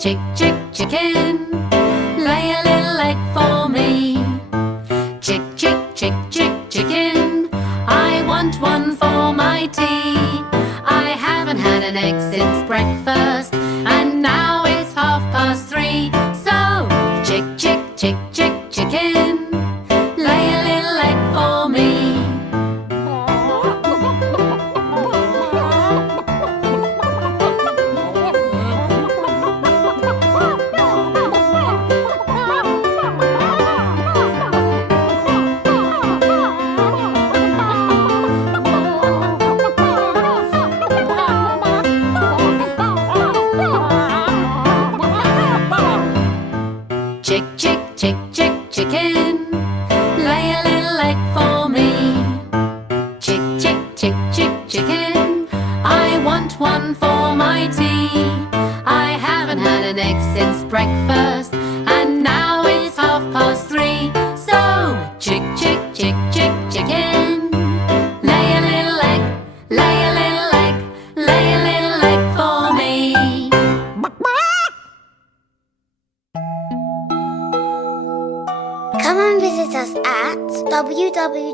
chick, chick, chicken, lay a little egg for me. Chick, chick, chick, chick, chicken, I want one for my tea. I haven't had an egg since breakfast, and now it's 3:30. So, chick, chick, chick, chick, chicken, lay a little egg for me. Chick, chick, chick, chick, chicken, lay a little egg for me. Chick, chick, chick, chick, chicken, I want one for my tea. I haven't had an egg since breakfast, and now it's 3:30. So, chick, chick, chick, chick, chicken, lay a little egg, lay a little egg, lay a little egg for me. Come and visit us at www